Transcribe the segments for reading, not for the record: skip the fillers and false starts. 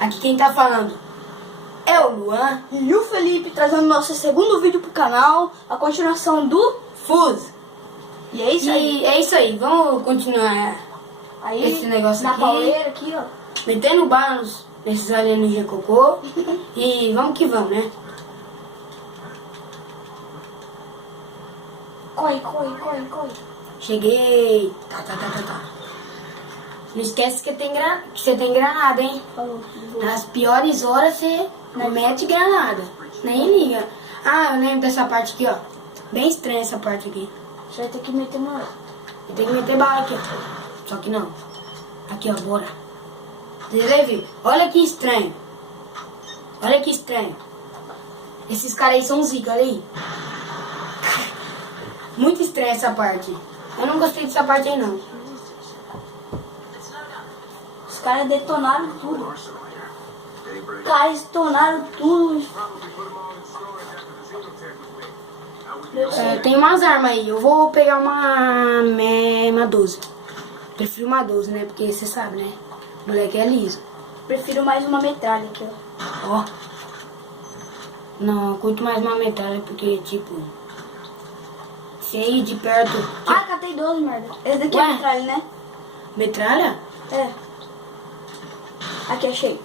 Aqui quem tá falando é o Luan e o Felipe, trazendo nosso segundo vídeo pro canal, a continuação do Fuz. E é isso aí. É isso aí, vamos continuar Aí, esse negócio na aqui. pauleira aqui, ó. Metendo bala nesses alienígenas cocô. E vamos que vamos, né? Corre. Cheguei. Tá. Não esquece que você tem granada, hein? Falou. Nas piores horas você não mete granada. Nem liga. Ah, eu lembro dessa parte aqui, ó. Bem estranha essa parte aqui. Você vai ter que meter uma... Eu tenho que meter bala aqui, ó. Só que não. Aqui, ó, bora. Você vai ver. Olha que estranho. Olha que estranho. Esses caras aí são zica, olha aí. Muito estranha essa parte. Eu não gostei dessa parte aí, não. Os caras detonaram tudo. Os caras detonaram tudo. Tem umas armas aí. Eu vou pegar uma 12. Prefiro uma 12, né? Porque você sabe, né? O moleque é liso. Prefiro mais uma metralha aqui, ó. Ó. Não, eu curto mais uma metralha porque, tipo... Se ir de perto... Ah, catei 12, merda. Esse daqui Ué? é metralha, né? Metralha? É. Aqui, achei.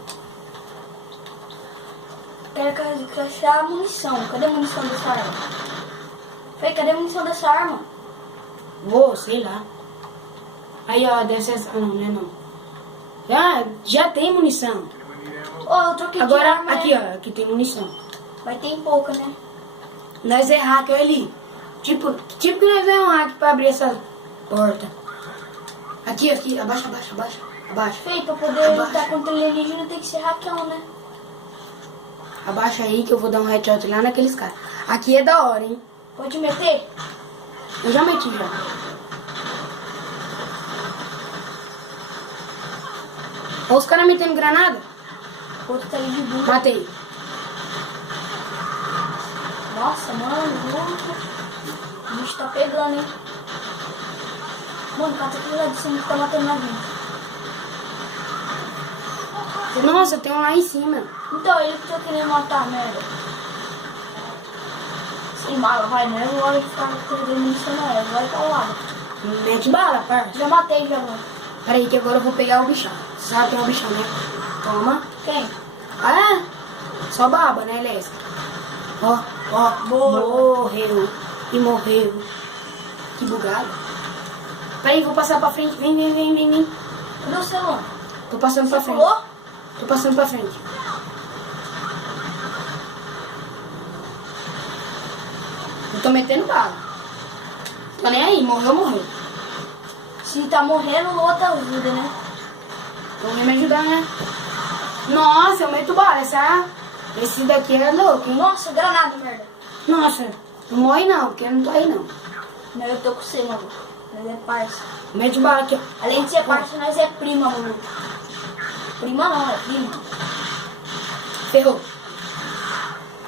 Quero achar a munição. Cadê a munição dessa arma? Fê, cadê a munição dessa arma? Vou, sei lá. Aí, ó, deve ser essa... Não, não. Já tem munição. Ô, eu troquei de Agora, arma, aqui, né? ó. Aqui tem munição. Mas tem pouca, né? Nós é hacker ali. Tipo que nós é um hacker pra abrir essa porta. Aqui. Abaixa. Fê, pra poder lutar contra alienígena tem que ser hackão, né? Abaixa aí que eu vou dar um headshot lá naqueles caras. Aqui é da hora, hein? Pode meter? Eu já meti já. Olha os caras metendo granada. O outro tá ali de burro. Matei. Nossa, mano. O bicho tá pegando, hein? Mano, cata aquele lá de cima que tá matando na gente. Nossa, tem um lá em cima. Então, ele que tá querendo matar, merda. Sem bala, vai, né? Não hora de ficar perdendo munição, não. Ele vai pra lá. Mete bala, parça. Já matei, já, mano. Peraí que agora eu vou pegar o bichão. Você sabe que é o bichão, né? Toma. Quem? Ah, só baba, né, Lesca? Ó. Boa. Morreu. Que bugado. Peraí, vou passar pra frente. Vem. Cadê o celular? Tô passando pra Você frente. pulou? Tô passando pra frente. Eu tô metendo bala. Tô nem aí, morreu. Se tá morrendo, o outro ajuda, né? Então vem me ajudar, né? Nossa, eu meto bala. Esse daqui é louco, hein? Nossa, granada, merda. Nossa, não morre não, porque eu não tô aí não. Não, eu tô com você, mano. Nós é parça. Mete bala aqui, ó. Além de ser parça, nós é prima, mano. Prima não, é prima. Ferrou.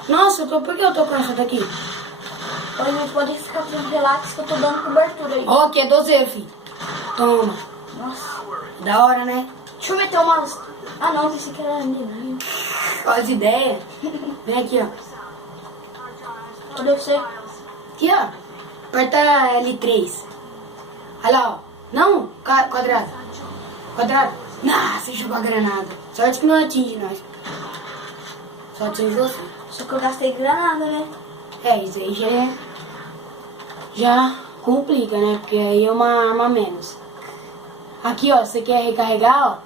Nossa, por que eu tô com essa daqui? Hoje a gente pode ficar com relax que eu tô dando cobertura aí. Ó, aqui é 12, filho. Toma. Nossa. Da hora, né? Deixa eu meter umas... Ah, não, esse aqui era neguinho. Olha as ideias. Vem aqui, ó. Cadê você? Aqui, ó. Aperta L3. Olha lá, ó. Não, quadrado. Nossa, jogou a granada. Sorte que não atinge nós. Só atinge você. Só que eu gastei granada, né? Isso aí já complica, né? Porque aí é uma arma a menos. Aqui, ó, você quer recarregar, ó.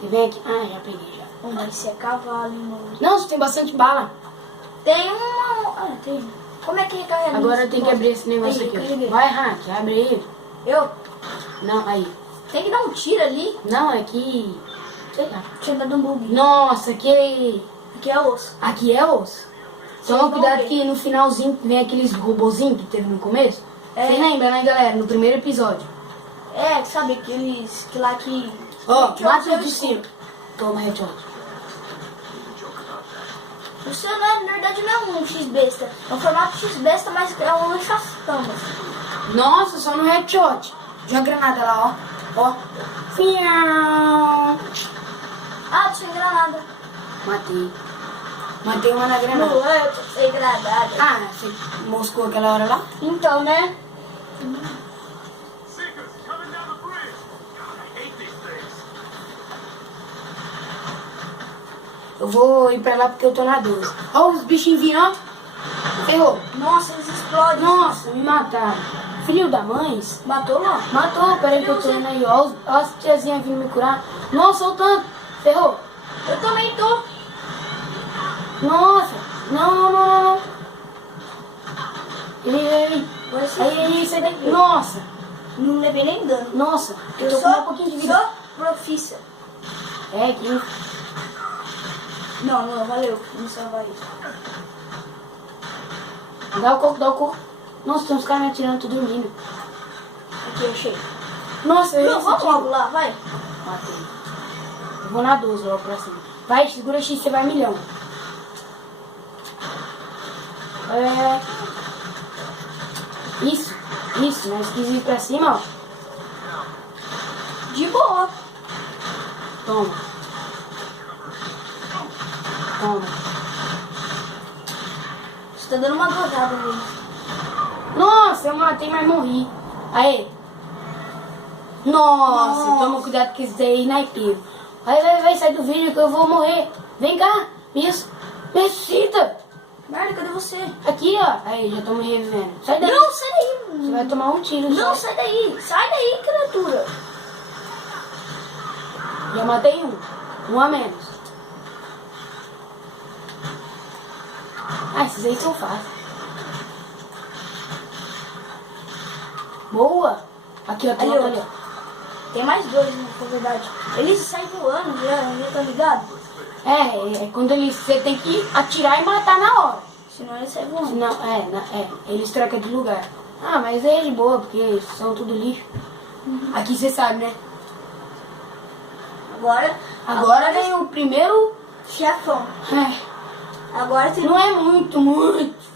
Você vem aqui. Ah, já peguei, já. Mas isso é cavalo, mano. Não, você tem bastante bala. Tem uma... Ah, tem. Como é que recarrega? Agora tem que abrir esse negócio aí, aqui, ó. carreguei. Vai, Hack, abre aí. Eu? Não, aí. Tem que dar um tiro ali. Não, é que... Sei lá. Tinha dado um bug. Nossa, aqui Aqui é osso. é osso. Toma Sim, cuidado vamos ver. que no finalzinho vem aqueles robozinhos que teve no começo. É. Você lembra, né, galera? No primeiro episódio. É, sabe aqueles... Que lá que... Ó, que mata eu os do cima. Toma, headshot. O seu, na verdade, não é um X-Besta. É um formato X-Besta, mas é um lança-chamas. Nossa, só no headshot. Joga a granada lá, ó. Fiau. Ah, tô sem granada. Matei. Matei uma na granada. Não, eu tô sem granada. Ah, você moscou aquela hora lá? Então, né? Seekers coming down the bridge. God, I hate these things. Eu vou ir pra lá porque eu tô na 12. Ó os bichinhos vindo, ó. Ferrou. Nossa, eles explodem. Nossa, me mataram. Filho da mãe. Matou lá? Matou, peraí que eu tô indo aí. Ó as tiazinhas vindo me curar. Nossa, olha o tanto. Ferrou. Eu também tô. Nossa. Não. Ei. Vai ser Aí, sai daqui. Nossa. Não levei nem dano. Nossa. Eu tô com um pouquinho de vida. Sou profissa. É, que... Não, valeu. Me salvar isso. Dá o coco. Nossa, tem uns caras me atirando, tô dormindo. Aqui, achei. Nossa, eu Não, vamos logo lá, vai. Matei. Eu vou na 12 logo pra cima. Vai, segura X, você vai milhão. Isso, nós quis ir pra cima, ó. De boa. Toma. Você tá dando uma gozada nele. Nossa, eu matei, mas morri. Aê. Nossa, toma cuidado com esse daí, sniper. Vai, sai do vídeo que eu vou morrer. Vem cá, isso. Me excita. Merda, cadê você? Aqui, ó. Aí, já tô me revivendo. Sai daí. Não, sai daí. Você vai tomar um tiro Não, só. sai daí. Sai daí, criatura. Já matei um a menos. Ah, esses aí são fáceis. Boa. Aqui, ó, tem Ali, outro ali, ó. Tem mais dois, né, na verdade. Eles saem voando, já tá ligado? É quando você tem que atirar e matar na hora. Senão eles saem voando. Não, eles trocam de lugar. Ah, mas é de boa, porque são tudo lixo. Aqui você sabe, né? Agora vem o primeiro. Chefão. É, Agora tem... não é muito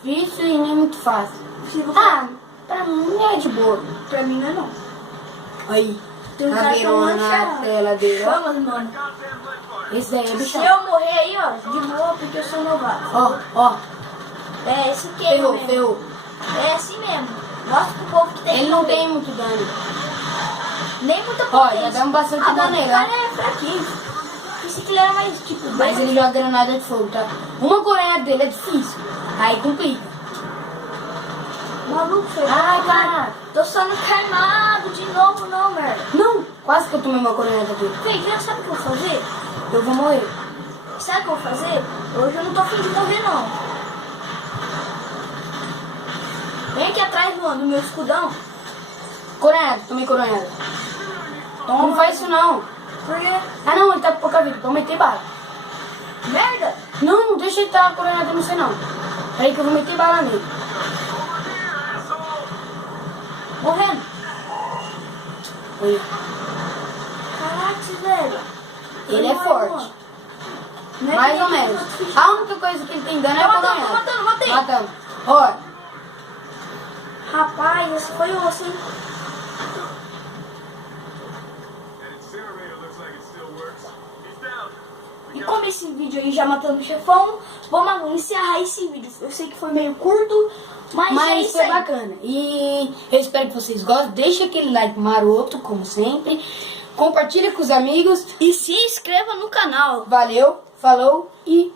difícil e nem muito fácil. Ah, pra mim é de boa. Pra mim não é não. Aí, Tem um tá cara virando tomando na chá. tela dele, ó. Vamos, mano. Esse daí é Se bichão. eu morrer aí, ó, de boa, porque eu sou novato. Ó, É esse aqui aí mesmo. ferrou. É assim mesmo. Mostra pro povo que tem Ele que não morrer. tem muito dano. Nem muita Ó, potência. já damos bastante dano Mano, nele, o ó. cara é fraquinho. Pensei que ele era mais, tipo... Mas ele joga granada de fogo, tá? Uma coreia dele é difícil. Aí complica. Maluco, foi. Ai, caraca. Tô sendo queimado de novo, não, merda. Não, quase que eu tomei uma coreia dele. Vem, sabe o que eu vou fazer? Eu vou morrer. Sabe o que eu vou fazer? Hoje eu não tô afim de morrer, não. Vem aqui atrás, mano, do meu escudão. Coronhada, tomei coronhada. Toma. Não faz isso não. Por quê? Ah não, ele tá com pouca vida, vou meter bala. Merda. Não deixa ele estar coronhada, não sei não. Peraí que eu vou meter bala nele. Morrendo. Olha, Caraca, velho. ele é forte. Não é Mais que ou nem menos. aqueles outros A única coisa que ele tem dano é a Tô matando, coronhada. tô matando, matei. Matamos. Ó, Rapaz, esse foi osso, hein? That incinerator looks like it still works. He's down. E como esse vídeo aí já matando o chefão, vamos encerrar esse vídeo. Eu sei que foi meio curto, mas é mas isso foi aí. bacana. E eu espero que vocês gostem. Deixa aquele like maroto, como sempre. Compartilha com os amigos. E se inscreva no canal. Valeu, falou e